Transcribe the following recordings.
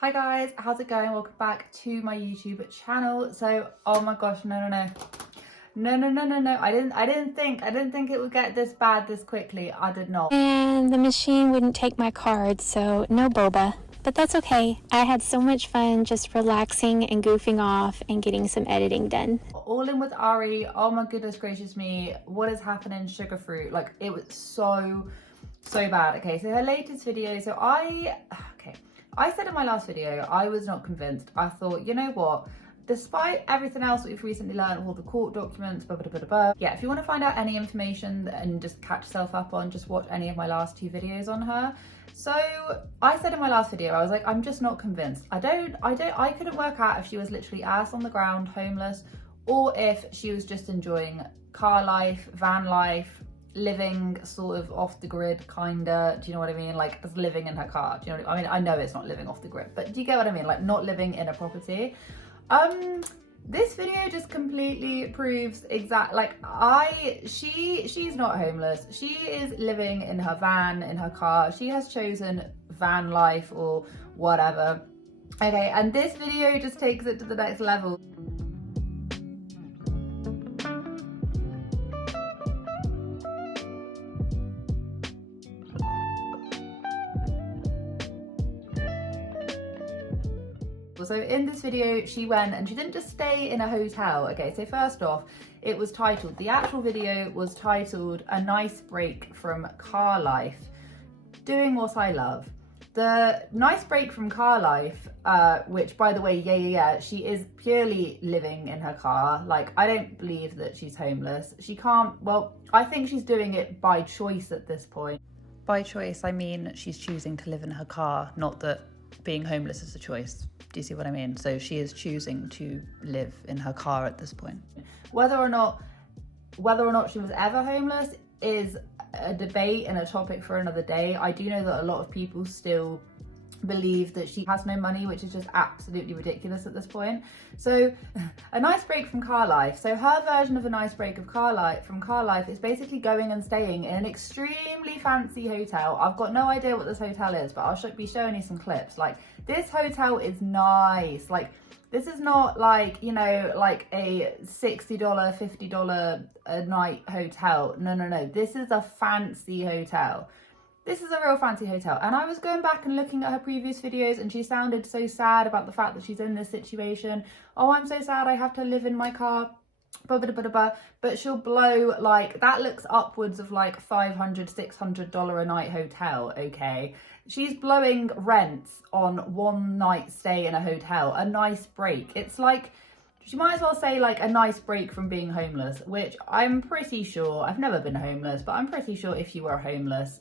Hi guys, how's it going? Welcome back to my YouTube channel. So, oh my gosh, no. I didn't think it would get this bad this quickly. I did not. And the machine wouldn't take my card, so no boba. But that's okay. I had so much fun just relaxing and goofing off and getting some editing done. All in with Ari. Oh my goodness gracious me. What is happening, sugar fruit? Like, it was so bad. Okay, so her latest video. I said in my last video, I was not convinced. I thought, you know what? Despite everything else that we've recently learned, all the court documents, yeah, if you want to find out any information and just catch yourself up on, just watch any of my last two videos on her. So I said in my last video, I was like, I'm just not convinced. I couldn't work out if she was literally ass on the ground, homeless, or if she was just enjoying car life, van life, living sort of off the grid, kinda, do you know what I mean? Like, as living in her car, do you know what I mean? I know it's not living off the grid, but do you get what I mean? Like, not living in a property. This video just completely proves she's not homeless. She is living in her van, in her car. She has chosen van life or whatever. Okay, and this video just takes it to the next level. So in this video, she went and she didn't just stay in a hotel. Okay, so first off, the actual video was titled A Nice Break from Car Life, Doing What I Love. The nice break from car life, which by the way, yeah, she is purely living in her car. Like, I don't believe that she's homeless. I think she's doing it by choice at this point. By choice, I mean she's choosing to live in her car, not that being homeless is a choice. Do you see what I mean? So she is choosing to live in her car at this point. Whether or not she was ever homeless is a debate and a topic for another day. I do know that a lot of people still believe that she has no money, which is just absolutely ridiculous at this point. So a nice break from car life. So her version of a nice break from car life is basically going and staying in an extremely fancy hotel. I've got no idea what this hotel is, but I'll be showing you some clips. Like, this hotel is nice. Like, this is not like, you know, like a $60, $50 a night hotel. No. This is a fancy hotel. This is a real fancy hotel. And I was going back and looking at her previous videos, and she sounded so sad about the fact that she's in this situation. Oh, I'm so sad I have to live in my car. But she'll blow, like, that looks upwards of like $500, $600 a night hotel, okay? She's blowing rents on one night stay in a hotel, a nice break. It's like, she might as well say like a nice break from being homeless, which I'm pretty sure, I've never been homeless, but I'm pretty sure if you were homeless,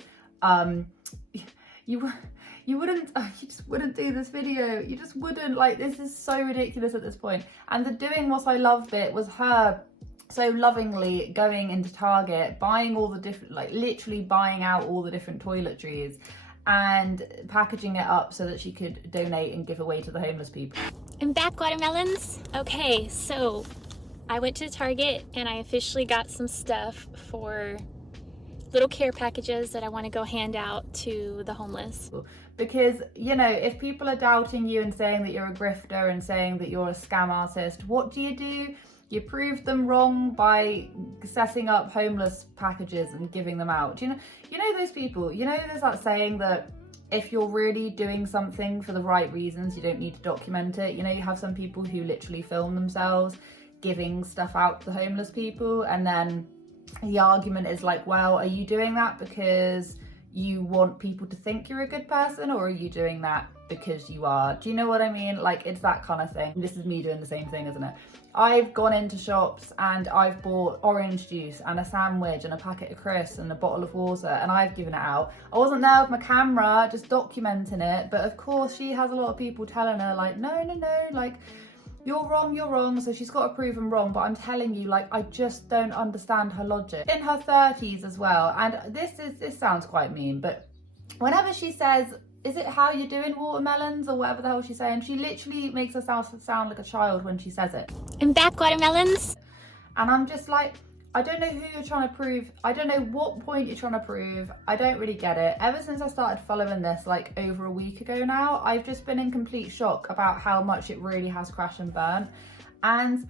you just wouldn't do this video. You just wouldn't. Like, this is so ridiculous at this point. And the doing what I love bit was her so lovingly going into Target, buying all the different, like literally buying out all the different toiletries and packaging it up so that she could donate and give away to the homeless people. I'm back, watermelons. Okay, so I went to Target and I officially got some stuff for little care packages that I want to go hand out to the homeless. Because, you know, if people are doubting you and saying that you're a grifter and saying that you're a scam artist, what do? You prove them wrong by setting up homeless packages and giving them out. You know those people, you know, there's that saying that if you're really doing something for the right reasons, you don't need to document it. You know, you have some people who literally film themselves giving stuff out to homeless people, and then the argument is like, well, are you doing that because you want people to think you're a good person, or are you doing that because you are? Do you know what I mean? Like, it's that kind of thing. This is me doing the same thing, isn't it? I've gone into shops and I've bought orange juice and a sandwich and a packet of crisps and a bottle of water, and I've given it out. I wasn't there with my camera just documenting it, but of course she has a lot of people telling her like, no, like, you're wrong, so she's got to prove them wrong. But I'm telling you, like, I just don't understand her logic. In her 30s as well, and this sounds quite mean, but whenever she says, is it how you doing, watermelons, or whatever the hell she's saying, she literally makes herself sound like a child when she says it. I'm back, watermelons. And I'm just like, I don't know who you're trying to prove. I don't know what point you're trying to prove. I don't really get it. Ever since I started following this like over a week ago now, I've just been in complete shock about how much it really has crashed and burnt. And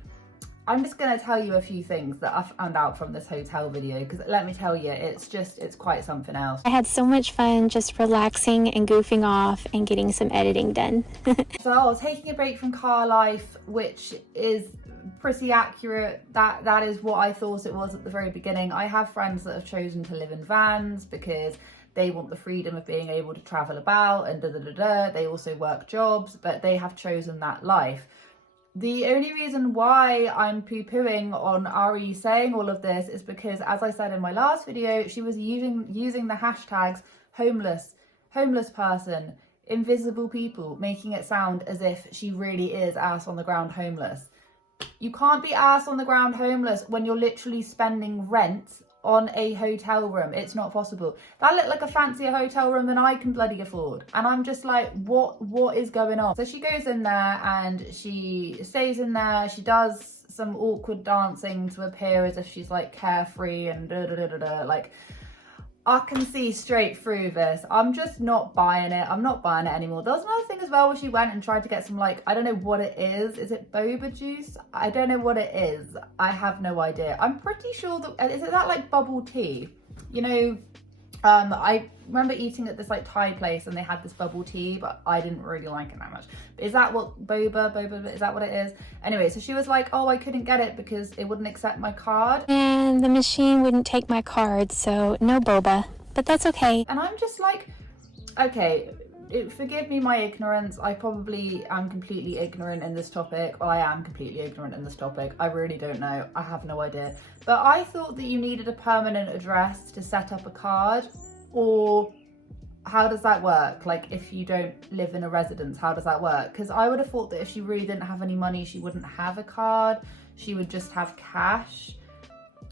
I'm just going to tell you a few things that I found out from this hotel video, because let me tell you, it's quite something else. I had so much fun just relaxing and goofing off and getting some editing done. So I was taking a break from car life, which is pretty accurate. That is what I thought it was at the very beginning. I have friends that have chosen to live in vans because they want the freedom of being able to travel about and They also work jobs, but they have chosen that life. The only reason why I'm poo-pooing on Ari saying all of this is because, as I said in my last video, she was using the hashtags homeless person, invisible people, making it sound as if she really is ass on the ground homeless. You can't be ass on the ground homeless when you're literally spending rent on a hotel room. It's not possible. That looked like a fancier hotel room than I can bloody afford. And I'm just like, what is going on? So she goes in there and she stays in there. She does some awkward dancing to appear as if she's like carefree and like, I can see straight through this. I'm just not buying it. I'm not buying it anymore. There was another thing as well where she went and tried to get some, like, I don't know what it is. Is it boba juice? I don't know what it is. I have no idea. I'm pretty sure that, is it that like bubble tea? You know, I remember eating at this like Thai place and they had this bubble tea, but I didn't really like it that much. But is that what boba, is that what it is? Anyway, so she was like, oh, I couldn't get it because it wouldn't accept my card. And the machine wouldn't take my card, so no boba, but that's okay. And I'm just like, okay, forgive me my ignorance. I probably am completely ignorant in this topic. Well, I am completely ignorant in this topic. I really don't know. I have no idea. But I thought that you needed a permanent address to set up a card, or how does that work? Like, if you don't live in a residence, how does that work? Because I would have thought that if she really didn't have any money, she wouldn't have a card. She would just have cash.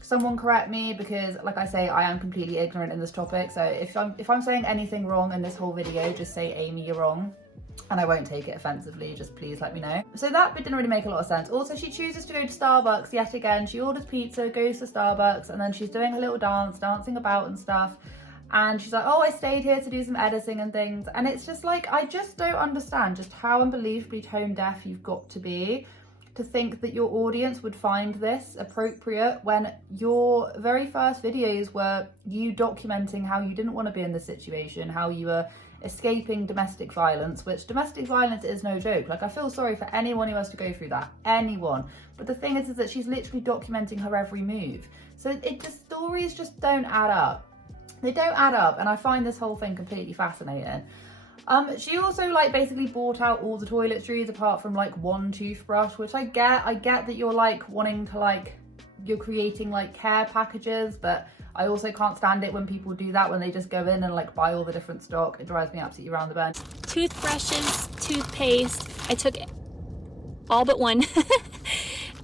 Someone correct me, because like I say, I am completely ignorant in this topic. So if I'm saying anything wrong in this whole video, just say, Amy, you're wrong. And I won't take it offensively, just please let me know. So that bit didn't really make a lot of sense. Also, she chooses to go to Starbucks yet again. She orders pizza, goes to Starbucks, and then she's doing a little dance, dancing about and stuff. And she's like, oh, I stayed here to do some editing and things. And it's just like, I just don't understand just how unbelievably tone deaf you've got to be to think that your audience would find this appropriate when your very first videos were you documenting how you didn't want to be in this situation, how you were escaping domestic violence, which domestic violence is no joke. Like, I feel sorry for anyone who has to go through that, anyone. But the thing is that she's literally documenting her every move. So stories just don't add up. They don't add up, and I find this whole thing completely fascinating. She also like basically bought out all the toiletries apart from like one toothbrush, which I get that you're like wanting to like, you're creating like care packages, but I also can't stand it when people do that, when they just go in and like buy all the different stock. It drives me absolutely around the bend. Toothbrushes, toothpaste, I took all but one.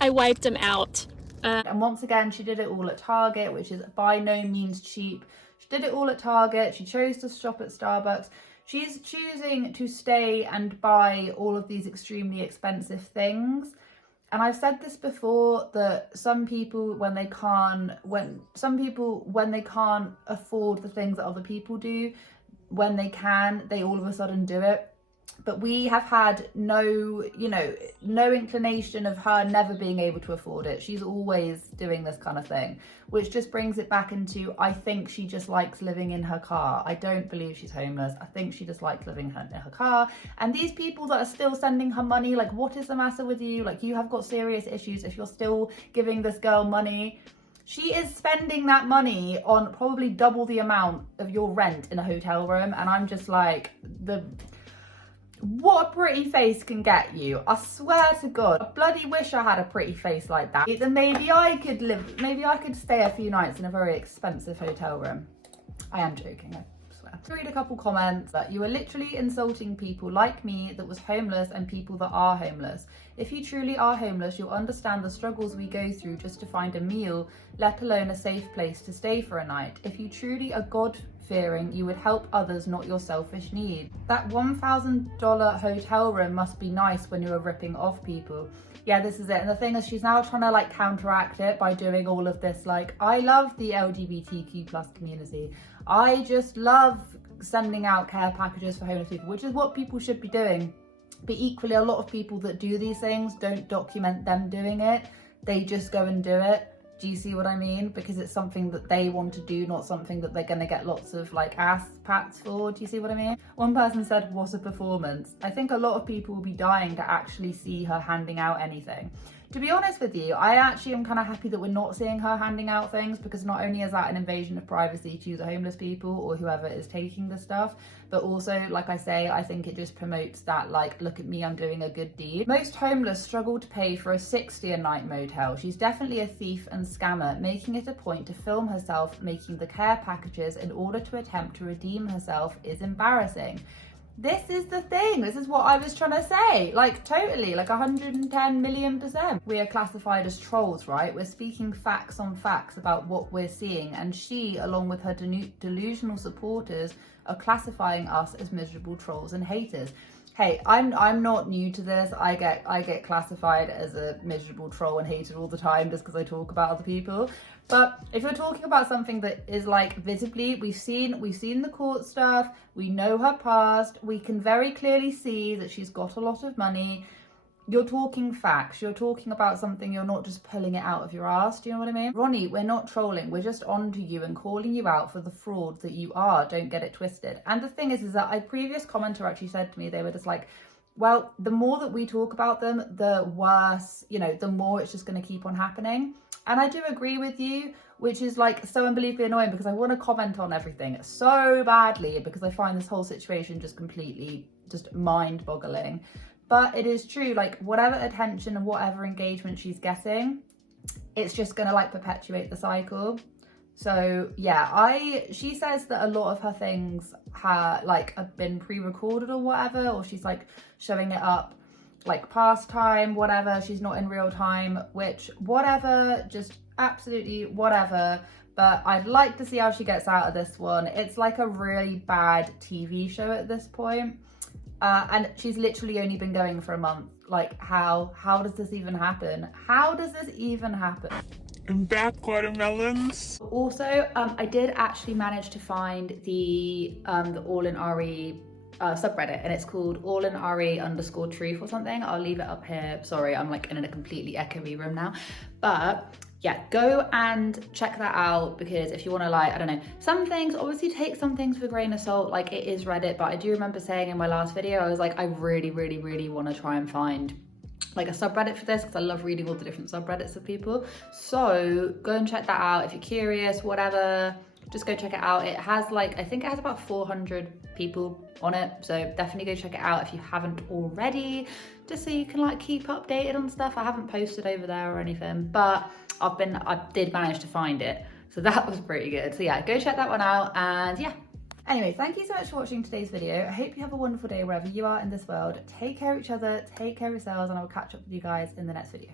I wiped them out. And once again, she did it all at Target, which is by no means cheap. She did it all at Target. She chose to shop at Starbucks. She's choosing to stay and buy all of these extremely expensive things. And I've said this before, that some people when they can't afford the things that other people do, when they can, they all of a sudden do it. But we have had no inclination of her never being able to afford it. She's always doing this kind of thing, which just brings it back into, I think she just likes living in her car. I don't believe she's homeless. I think she just likes living in her car. And these people that are still sending her money, like, what is the matter with you? Like, you have got serious issues if you're still giving this girl money. She is spending that money on probably double the amount of your rent in a hotel room. And I'm just like, what a pretty face can get you. I swear to God, I bloody wish I had a pretty face like that. Then maybe I could stay a few nights in a very expensive hotel room. I am joking, I swear. To read a couple comments, that you are literally insulting people like me that was homeless and people that are homeless. If you truly are homeless, you'll understand the struggles we go through just to find a meal, let alone a safe place to stay for a night. If you truly are God fearing you would help others, not your selfish need. That $1,000 hotel room must be nice when you were ripping off people. Yeah, this is it. And the thing is, she's now trying to like counteract it by doing all of this, like, I love the LGBTQ plus community. I just love sending out care packages for homeless people, which is what people should be doing. But equally, a lot of people that do these things don't document them doing it. They just go and do it. Do you see what I mean? Because it's something that they want to do, not something that they're going to get lots of like ass pats for. Do you see what I mean? One person said, what a performance. I think a lot of people will be dying to actually see her handing out anything. To be honest with you, I actually am kind of happy that we're not seeing her handing out things, because not only is that an invasion of privacy to the homeless people or whoever is taking the stuff, but also, like I say, I think it just promotes that, like, look at me, I'm doing a good deed. Most homeless struggle to pay for a $60 a night motel. She's definitely a thief and scammer, making it a point to film herself making the care packages in order to attempt to redeem herself is embarrassing. This is the thing. This is what I was trying to say. Like, totally, like 110 million %. We are classified as trolls, right? We're speaking facts on facts about what we're seeing, and she, along with her delusional supporters, are classifying us as miserable trolls and haters. Hey, I'm not new to this. I get classified as a miserable troll and hater all the time just because I talk about other people. But if you're talking about something that is like visibly, we've seen the court stuff, we know her past, we can very clearly see that she's got a lot of money. You're talking facts, you're talking about something, you're not just pulling it out of your ass, do you know what I mean? Ronnie, we're not trolling, we're just on to you and calling you out for the fraud that you are, don't get it twisted. And the thing is that a previous commenter actually said to me, they were just like, well, the more that we talk about them, the worse, you know, the more it's just going to keep on happening. And I do agree with you, which is like so unbelievably annoying, because I want to comment on everything so badly, because I find this whole situation just completely just mind-boggling. But it is true, like whatever attention and whatever engagement she's getting, it's just gonna like perpetuate the cycle. So yeah, she says that a lot of her things have been pre-recorded or whatever, or she's like showing it up like past time, whatever, she's not in real time, which whatever, just absolutely whatever. But I'd like to see how she gets out of this one. It's like a really bad TV show at this point. And she's literally only been going for a month. Like, how does this even happen? How does this even happen? I'm back, watermelons. Also, I did actually manage to find the ALLinWithAri subreddit, and it's called ALLinWithAri_truth or something. I'll leave it up here. Sorry, I'm like in a completely echoey room now. But yeah, go and check that out, because if you want to, like, I don't know, some things, obviously take some things with a grain of salt, like it is Reddit, but I do remember saying in my last video, I was like, I really want to try and find like a subreddit for this, because I love reading all the different subreddits of people. So go and check that out if you're curious, whatever, just go check it out. It has like, I think it has about 400 people on it, so definitely go check it out if you haven't already, just so you can like keep updated on stuff. I haven't posted over there or anything, but I did manage to find it, so that was pretty good. So yeah, go check that one out. And yeah, anyway, thank you so much for watching today's video. I hope you have a wonderful day wherever you are in this world. Take care of each other, take care of yourselves, and I will catch up with you guys in the next video.